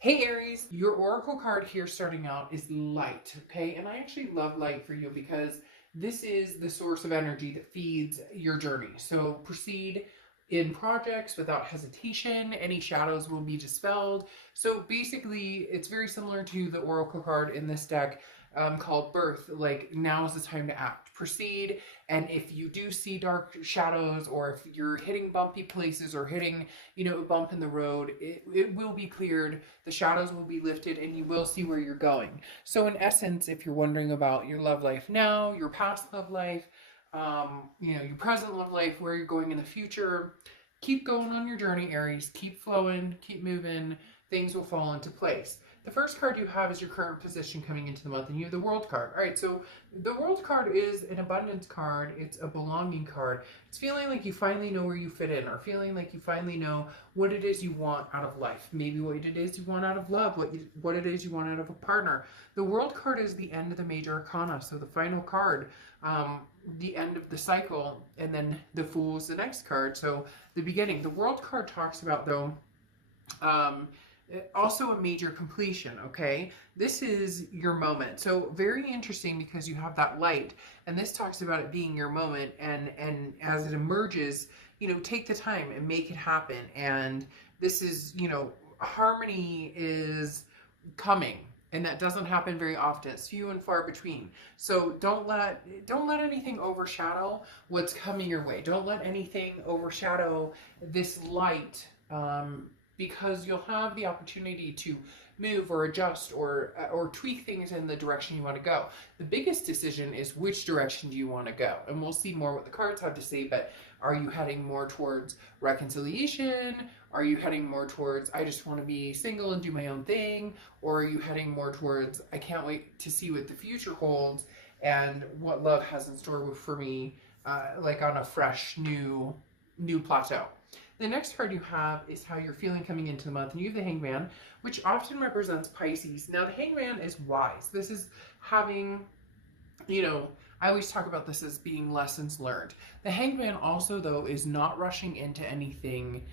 Hey Aries, your oracle card here starting out is light, okay? And I actually love light for you because this is the source of energy that feeds your journey. So proceed in projects without hesitation. Any shadows will be dispelled. So basically, it's very similar to the oracle card in this deck called Birth. Like, now is the time to act. Proceed. And if you do see dark shadows, or if you're hitting bumpy places or hitting, a bump in the road, it will be cleared, the shadows will be lifted, and you will see where you're going. So in essence, if you're wondering about your love life now, your past love life, your present love life, where you're going in the future, keep going on your journey, Aries. Keep flowing, keep moving. Things will fall into place. The first card you have is your current position coming into the month, and you have the World card. All right, so the World card is an abundance card. It's a belonging card. It's feeling like you finally know where you fit in, or feeling like you finally know what it is you want out of life. Maybe what it is you want out of love, what it is you want out of a partner. The World card is the end of the major arcana, so the final card, the end of the cycle, and then the Fool is the next card. So the beginning. The World card talks about, though, um, also a major completion. Okay, this is your moment. So very interesting, because you have that light, and this talks about it being your moment, and as it emerges, take the time and make it happen. And this is, harmony is coming, and that doesn't happen very often. It's few and far between. So don't let anything overshadow what's coming your way. Don't let anything overshadow this light, because you'll have the opportunity to move or adjust or tweak things in the direction you want to go. The biggest decision is, which direction do you want to go? And we'll see more what the cards have to say. But are you heading more towards reconciliation? Are you heading more towards, I just want to be single and do my own thing? Or are you heading more towards, I can't wait to see what the future holds and what love has in store for me, like on a fresh new plateau? The next card you have is how you're feeling coming into the month, and you have the Hangman, which often represents Pisces. Now, the Hangman is wise. This is having, I always talk about this as being lessons learned. The Hangman also, though, is not rushing into anything,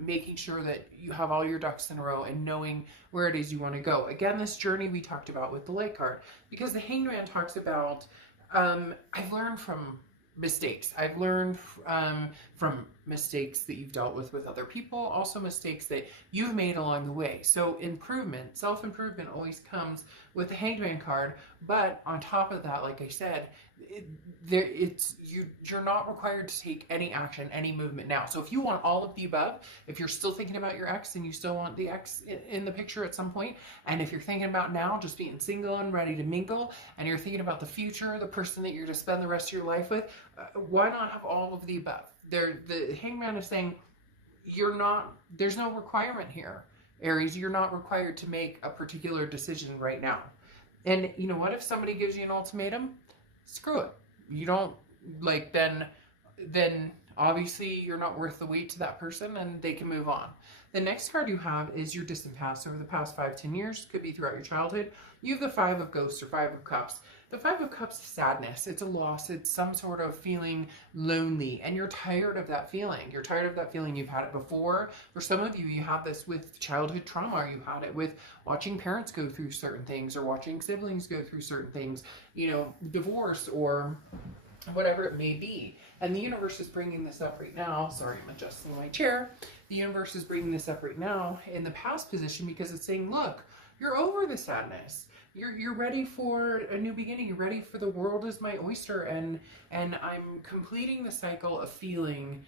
making sure that you have all your ducks in a row and knowing where it is you want to go. Again, this journey we talked about with the Light card, because the Hangman talks about, I've learned from mistakes. I've learned from mistakes that you've dealt with other people, also mistakes that you've made along the way. So improvement, self-improvement always comes with the Hangman card. But on top of that, like I said, you're not required to take any action, any movement now. So if you want all of the above, if you're still thinking about your ex and you still want the ex in the picture at some point, and if you're thinking about now just being single and ready to mingle, and you're thinking about the future, the person that you're to spend the rest of your life with, why not have all of the above? The Hangman is saying, there's no requirement here, Aries. You're not required to make a particular decision right now. And you know what? If somebody gives you an ultimatum, screw it. You don't like, then obviously you're not worth the wait to that person, and they can move on. The next card you have is your distant past. Over the past 5-10 years, could be throughout your childhood, you have the Five of Ghosts, or Five of Cups. The Five of Cups is sadness. It's a loss. It's some sort of feeling lonely, and you're tired of that feeling. You're tired of that feeling. You've had it before. For some of you, you have this with childhood trauma, or you had it with watching parents go through certain things, or watching siblings go through certain things, divorce, or whatever it may be. And the universe is bringing this up right now. Sorry, I'm adjusting my chair. The universe is bringing this up right now in the past position, because it's saying, look, you're over the sadness. You're ready for a new beginning. You're ready for the world is my oyster, and I'm completing the cycle of feeling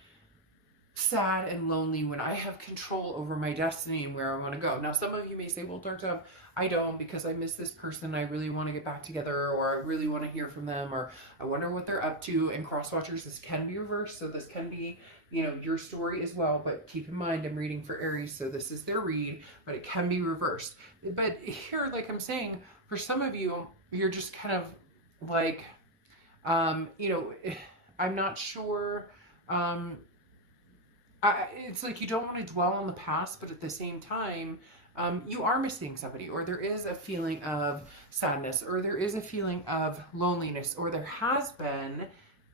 sad and lonely when I have control over my destiny and where I want to go. Now, some of you may say, well, Dark Dove, I don't, because I miss this person. I really want to get back together, or I really want to hear from them, or I wonder what they're up to. And cross watchers, this can be reversed. So this can be, your story as well. But keep in mind, I'm reading for Aries, so this is their read, but it can be reversed. But here, like I'm saying, for some of you, you're just kind of like, I'm not sure. It's like you don't want to dwell on the past, but at the same time, you are missing somebody, or there is a feeling of sadness, or there is a feeling of loneliness, or there has been,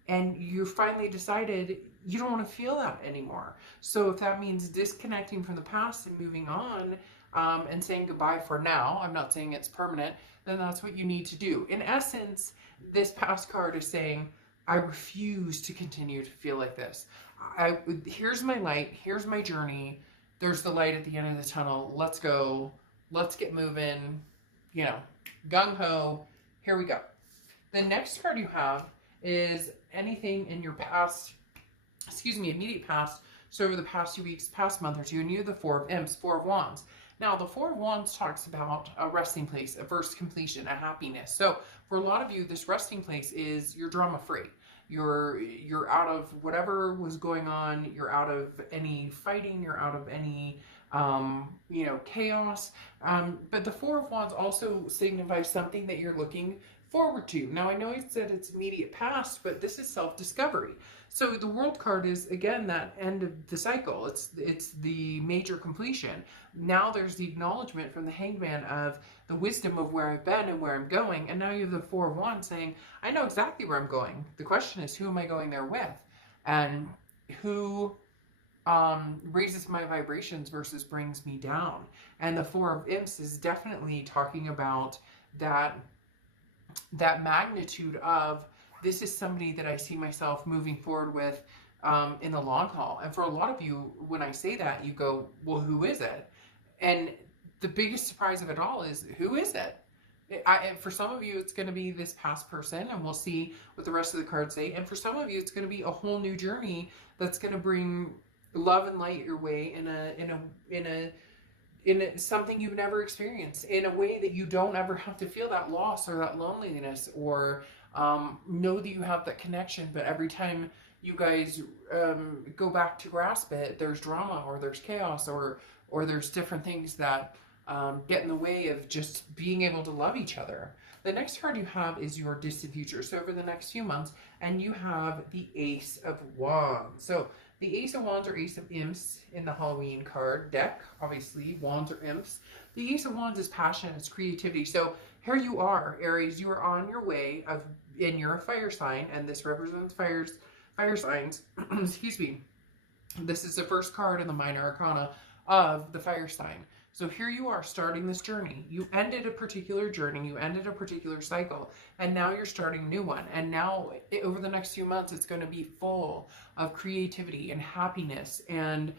and you finally decided you don't want to feel that anymore. So if that means disconnecting from the past and moving on, and saying goodbye for now, I'm not saying it's permanent, then that's what you need to do. In essence, this past card is saying, I refuse to continue to feel like this. Here's my light, here's my journey. There's the light at the end of the tunnel. Let's go. Let's get moving. You know, gung ho. Here we go. The next card you have is anything in your past, immediate past. So over the past few weeks, past month or two, and you have the Four of Imps, Four of Wands. Now, the Four of Wands talks about a resting place, a first completion, a happiness. So for a lot of you, this resting place is you're drama free. You're out of whatever was going on. You're out of any fighting. You're out of any chaos. But the Four of Wands also signifies something that you're looking forward to. Now, I know I said it's immediate past, but this is self-discovery. So the World card is, again, that end of the cycle. It's the major completion. Now there's the acknowledgement from the Hangman of the wisdom of where I've been and where I'm going. And now you have the Four of Wands saying, I know exactly where I'm going. The question is, who am I going there with? And who raises my vibrations versus brings me down? And the Four of Imps is definitely talking about that magnitude of, this is somebody that I see myself moving forward with in the long haul. And for a lot of you, when I say that, you go, well, who is it? And the biggest surprise of it all is, who is it? For some of you, it's going to be this past person, and we'll see what the rest of the cards say. And for some of you, it's going to be a whole new journey that's going to bring love and light your way in something you've never experienced, in a way that you don't ever have to feel that loss or that loneliness, or know that you have that connection. But every time you guys go back to grasp it, there's drama, or there's chaos, or there's different things that get in the way of just being able to love each other. The next card you have is your distant future. So over the next few months, and you have the Ace of Wands. So the Ace of Wands or Ace of Imps in the Halloween card deck, obviously, Wands or Imps. The Ace of Wands is passion, it's creativity. So here you are, Aries, you are on your way and you're a fire sign, and this represents fire signs. Excuse me. This is the first card in the minor arcana of the fire sign. So here you are starting this journey. You ended a particular journey, you ended a particular cycle, and now you're starting a new one. And now over the next few months, it's going to be full of creativity and happiness and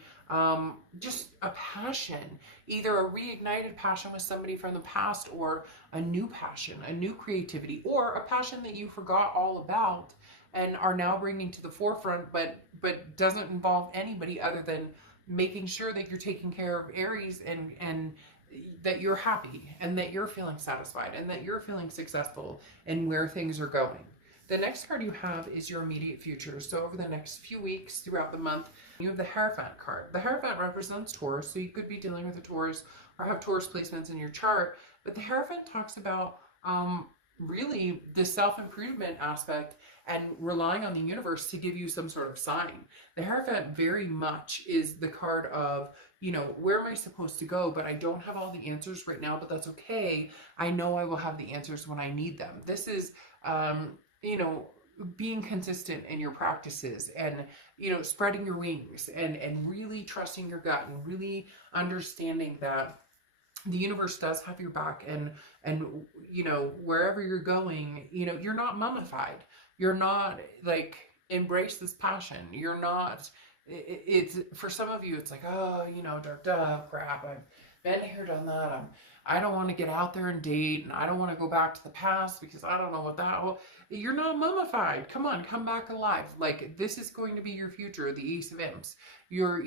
just a passion, either a reignited passion with somebody from the past, or a new passion, a new creativity, or a passion that you forgot all about and are now bringing to the forefront, but doesn't involve anybody other than making sure that you're taking care of Aries, and that you're happy, and that you're feeling satisfied, and that you're feeling successful in where things are going. The next card you have is your immediate future. So over the next few weeks throughout the month, you have the Hierophant card. The Hierophant represents Taurus, so you could be dealing with a Taurus or have Taurus placements in your chart. But the Hierophant talks about really the self-improvement aspect and relying on the universe to give you some sort of sign. The Hierophant very much is the card of, where am I supposed to go? But I don't have all the answers right now, but that's okay. I know I will have the answers when I need them. This is, being consistent in your practices, and, spreading your wings, and really trusting your gut, and really understanding that the universe does have your back, and wherever you're going, you're not mummified. You're not like, embrace this passion. You're not, it's for some of you, it's like, oh, crap, I've been here, done that. I don't want to get out there and date, and I don't want to go back to the past because I don't know what that will. You're not mummified. Come on, come back alive. Like, this is going to be your future, the Ace of Imps. You're,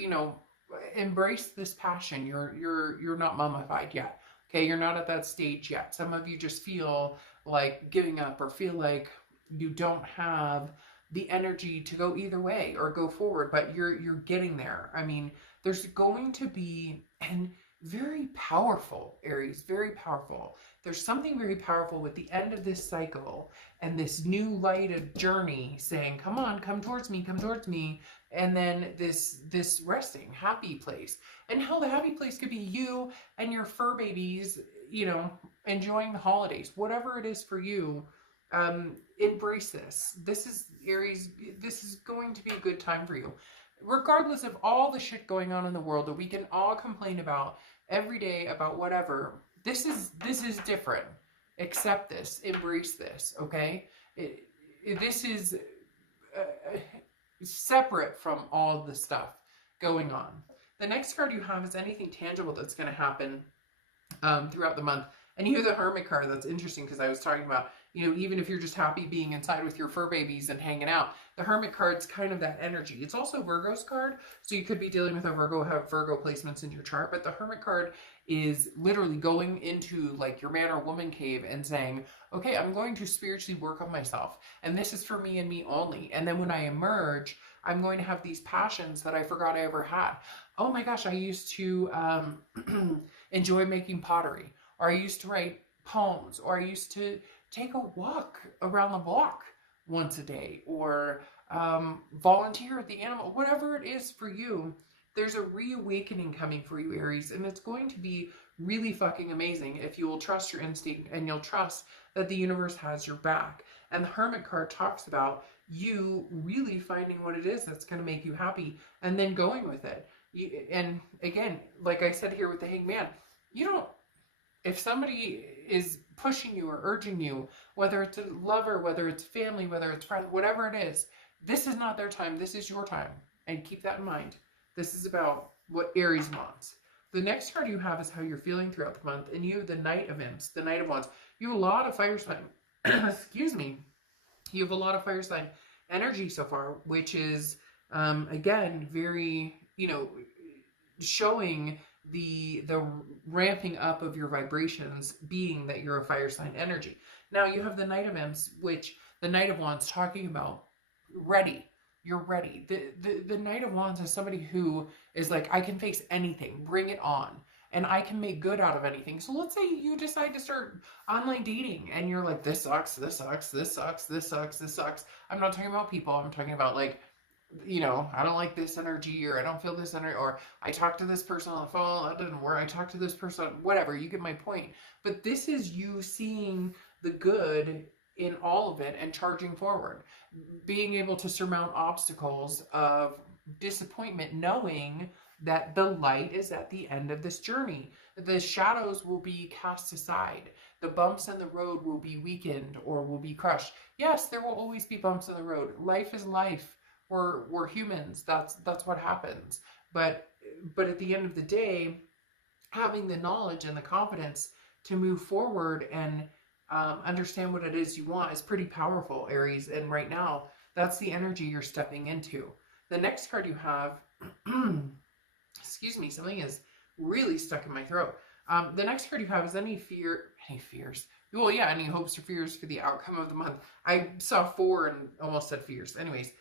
embrace this passion. You're not mummified yet. Okay, you're not at that stage yet. Some of you just feel like giving up, or feel like you don't have the energy to go either way or go forward, but you're getting there. I mean, there's going to be, and very powerful, Aries, very powerful. There's something very powerful with the end of this cycle and this new lighted journey saying, come on, come towards me, and then this resting, happy place. And hell, the happy place could be you and your fur babies, enjoying the holidays, whatever it is for you. Embrace this. This is, Aries, this is going to be a good time for you. Regardless of all the shit going on in the world that we can all complain about, every day about whatever. This is different. Accept this, embrace this, okay? This is separate from all the stuff going on. The next card you have is anything tangible that's going to happen throughout the month. And you have the Hermit card. That's interesting because I was talking about, you know, even if you're just happy being inside with your fur babies and hanging out, the Hermit card's kind of that energy. It's also Virgo's card, so you could be dealing with a Virgo, have Virgo placements in your chart, but the Hermit card is literally going into like your man or woman cave and saying, okay, I'm going to spiritually work on myself, and this is for me and me only. And then when I emerge, I'm going to have these passions that I forgot I ever had. Oh my gosh, I used to enjoy making pottery, or I used to write poems, or I used to take a walk around the block once a day, or volunteer at the animal, whatever it is for you. There's a reawakening coming for you, Aries, and it's going to be really fucking amazing if you will trust your instinct and you'll trust that the universe has your back. And the Hermit card talks about you really finding what it is that's going to make you happy and then going with it. And again, like I said here with the Hangman, you don't, if somebody is pushing you or urging you, whether it's a lover, whether it's family, whether it's friends, whatever it is, this is not their time. This is your time. And keep that in mind. This is about what Aries wants. The next card you have is how you're feeling throughout the month. And you have the Knight of Imps, the Knight of Wands. You have a lot of fire sign. Excuse me. You have a lot of fire sign energy so far, which is, again, very, you know, showing the ramping up of your vibrations, being that you're a fire sign energy. Now you have the Knight of Imps, which the Knight of Wands talking about ready. You're ready. The Knight of Wands is somebody who is like, I can face anything, bring it on, and I can make good out of anything. So let's say you decide to start online dating and you're like, this sucks, this sucks, this sucks, this sucks, this sucks. I'm not talking about people. I'm talking about like, you know, I don't like this energy, or I don't feel this energy, or I talked to this person on the phone, that didn't work, I talked to this person, whatever, you get my point. But this is you seeing the good in all of it and charging forward, being able to surmount obstacles of disappointment, knowing that the light is at the end of this journey. The shadows will be cast aside. The bumps in the road will be weakened or will be crushed. Yes, there will always be bumps in the road. Life is life. We're humans. That's what happens. But at the end of the day, having the knowledge and the confidence to move forward and understand what it is you want is pretty powerful, Aries. And right now, that's the energy you're stepping into. The next card you have, excuse me, something is really stuck in my throat. The next card you have is any fears. Well, yeah, any hopes or fears for the outcome of the month. I saw 4 and almost said fears. Anyways,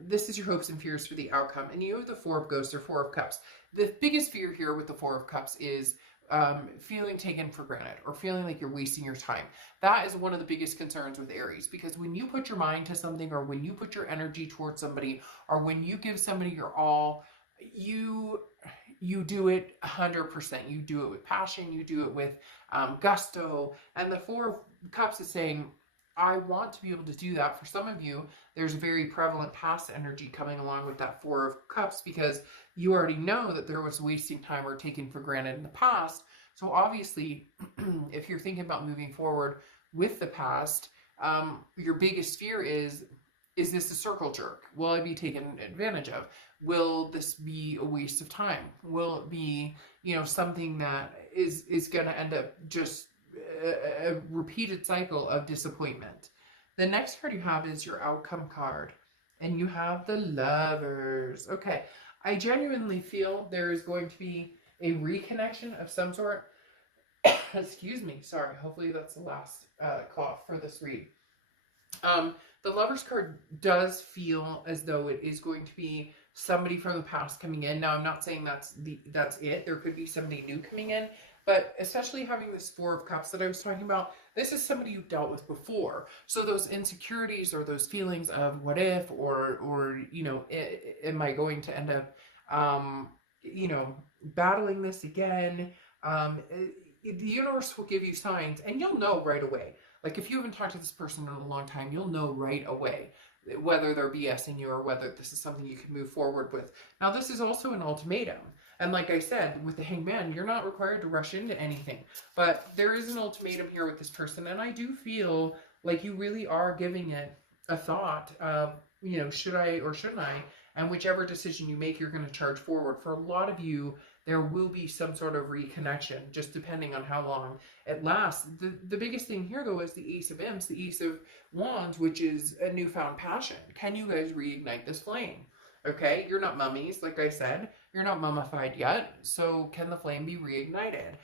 this is your hopes and fears for the outcome. And you have the 4 of Ghosts or 4 of Cups. The biggest fear here with the 4 of Cups is feeling taken for granted or feeling like you're wasting your time. That is one of the biggest concerns with Aries, because when you put your mind to something, or when you put your energy towards somebody, or when you give somebody your all, you do it 100%. You do it with passion. You do it with gusto. And the 4 of Cups is saying, I want to be able to do that. For some of you, there's a very prevalent past energy coming along with that 4 of Cups, because you already know that there was wasting time or taken for granted in the past. So obviously, if you're thinking about moving forward with the past, your biggest fear is this a circle jerk? Will I be taken advantage of? Will this be a waste of time? Will it be, you know, something that is going to end up just a repeated cycle of disappointment? The next card you have is your outcome card, and you have the Lovers. Okay, I genuinely feel there is going to be a reconnection of some sort. Excuse me, sorry. Hopefully that's the last cough for this read. The Lovers card does feel as though it is going to be somebody from the past coming in. Now, I'm not saying that's it. There could be somebody new coming in, but especially having this 4 of Cups that I was talking about, this is somebody you've dealt with before. So those insecurities or those feelings of what if, or you know, am I going to end up, you know, battling this again? The universe will give you signs, and you'll know right away. Like, if you haven't talked to this person in a long time, you'll know right away whether they're BSing you or whether this is something you can move forward with. Now, this is also an ultimatum. And like I said, with the Hangman, you're not required to rush into anything. But there is an ultimatum here with this person, and I do feel like you really are giving it a thought of, you know, should I or shouldn't I? And whichever decision you make, you're going to charge forward. For a lot of you, there will be some sort of reconnection, just depending on how long it lasts. The biggest thing here, though, is the Ace of Imps, the Ace of Wands, which is a newfound passion. Can you guys reignite this flame? Okay, you're not mummies, like I said. You're not mummified yet, so can the flame be reignited?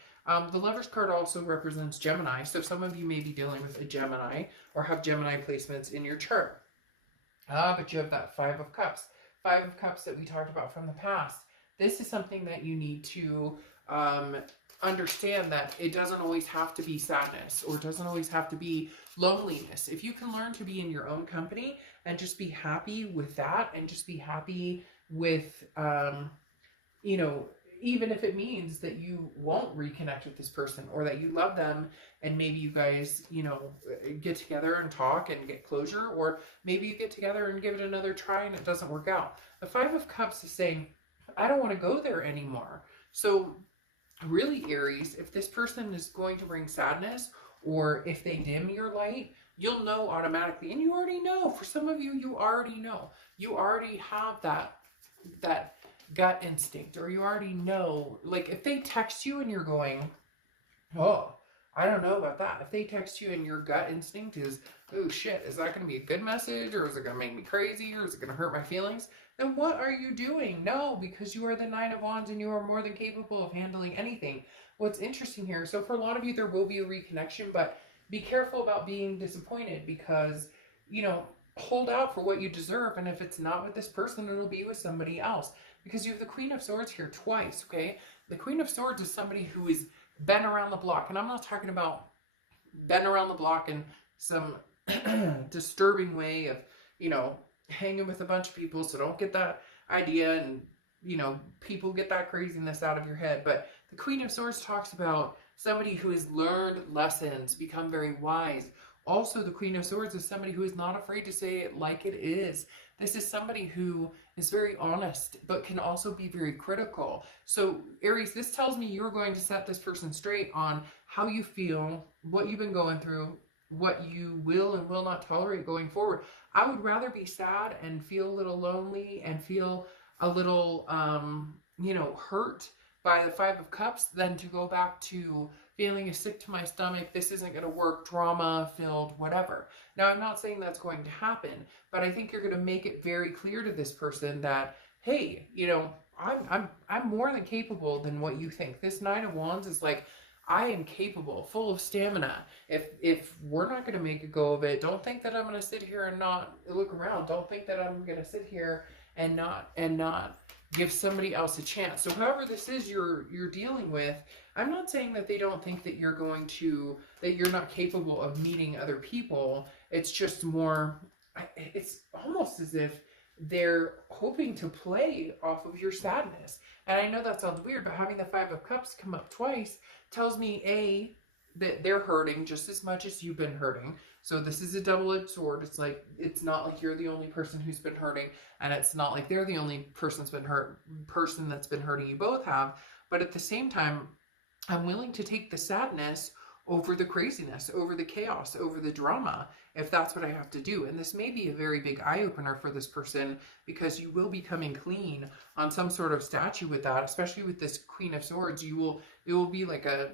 The Lover's card also represents Gemini, so some of you may be dealing with a Gemini or have Gemini placements in your chart. But you have that Five of Cups. Five of Cups that we talked about from the past. This is something that you need to understand, that it doesn't always have to be sadness, or it doesn't always have to be loneliness. If you can learn to be in your own company and just be happy with that, and just be happy with, you know, even if it means that you won't reconnect with this person, or that you love them and maybe you guys, you know, get together and talk and get closure, or maybe you get together and give it another try and it doesn't work out. The Five of Cups is saying, I don't want to go there anymore. So really, Aries, if this person is going to bring sadness, or if they dim your light, you'll know automatically. And you already know. For some of you, you already know. You already have that gut instinct, or you already know. Like, if they text you and you're going, oh, I don't know about that. If they text you and your gut instinct is, oh shit, is that going to be a good message, or is it going to make me crazy, or is it going to hurt my feelings? Then what are you doing? No, because you are the Nine of Wands and you are more than capable of handling anything. What's interesting here, so for a lot of you, there will be a reconnection, but be careful about being disappointed, because, you know, hold out for what you deserve. And if it's not with this person, it'll be with somebody else, because you have the Queen of Swords here twice. Okay, the Queen of Swords is somebody who has been around the block, and I'm not talking about been around the block in some disturbing way of, you know, hanging with a bunch of people. So don't get that idea, and, you know, people get that craziness out of your head. But the Queen of Swords talks about somebody who has learned lessons, become very wise. Also, the Queen of Swords is somebody who is not afraid to say it like it is. This is somebody who is very honest, but can also be very critical. So, Aries, this tells me you're going to set this person straight on how you feel, what you've been going through, what you will and will not tolerate going forward. I would rather be sad and feel a little lonely and feel a little, you know, hurt by the Five of Cups than to go back to feeling sick to my stomach, this isn't going to work, drama filled, whatever. Now, I'm not saying that's going to happen, but I think you're going to make it very clear to this person that, hey, you know, I'm more than capable than what you think. This Nine of Wands is like, I am capable, full of stamina. If we're not going to make a go of it, don't think that I'm going to sit here and not look around. Don't think that I'm going to sit here and not give somebody else a chance. So whoever this is you're dealing with, I'm not saying that they don't think that you're not capable of meeting other people. It's just more, it's almost as if they're hoping to play off of your sadness. And I know that sounds weird, but having the Five of Cups come up twice tells me, A, that they're hurting just as much as you've been hurting. So this is a double-edged sword. It's like, it's not like you're the only person who's been hurting, and it's not like they're the only person that's been hurting. You both have. But at the same time, I'm willing to take the sadness over the craziness, over the chaos, over the drama, if that's what I have to do. And this may be a very big eye-opener for this person, because you will be coming clean on some sort of statue with that, especially with this Queen of Swords. It will be like a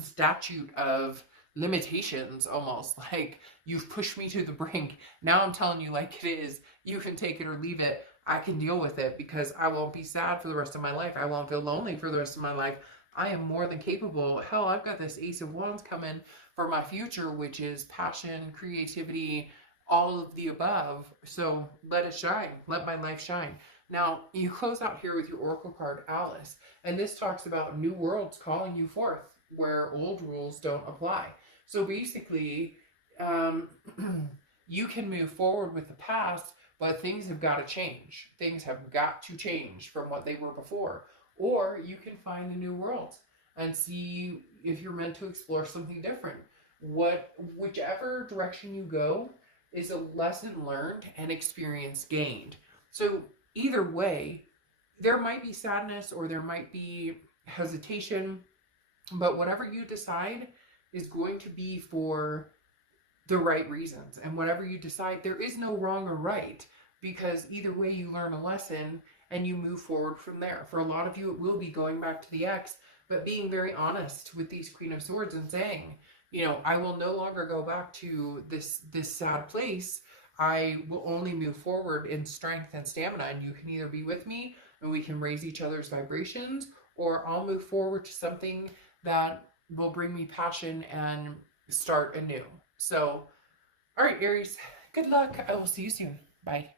statute of limitations, almost like, you've pushed me to the brink. Now I'm telling you like it is. You can take it or leave it. I can deal with it, because I won't be sad for the rest of my life. I won't feel lonely for the rest of my life. I am more than capable. Hell, I've got this Ace of Wands coming for my future, which is passion, creativity, all of the above. So let it shine. Let my life shine. Now, you close out here with your Oracle card, Alice. And this talks about new worlds calling you forth, where old rules don't apply. So basically, you can move forward with the past, but things have got to change. Things have got to change from what they were before. Or you can find the new world and see if you're meant to explore something different. Whichever direction you go is a lesson learned and experience gained. So either way, there might be sadness or there might be hesitation, but whatever you decide is going to be for the right reasons. And whatever you decide, there is no wrong or right, because either way you learn a lesson and you move forward from there. For a lot of you, it will be going back to the ex, but being very honest with these Queen of Swords and saying, you know, I will no longer go back to this sad place. I will only move forward in strength and stamina, and you can either be with me and we can raise each other's vibrations, or I'll move forward to something that will bring me passion and start anew. So, all right, Aries, good luck. I will see you soon. Bye.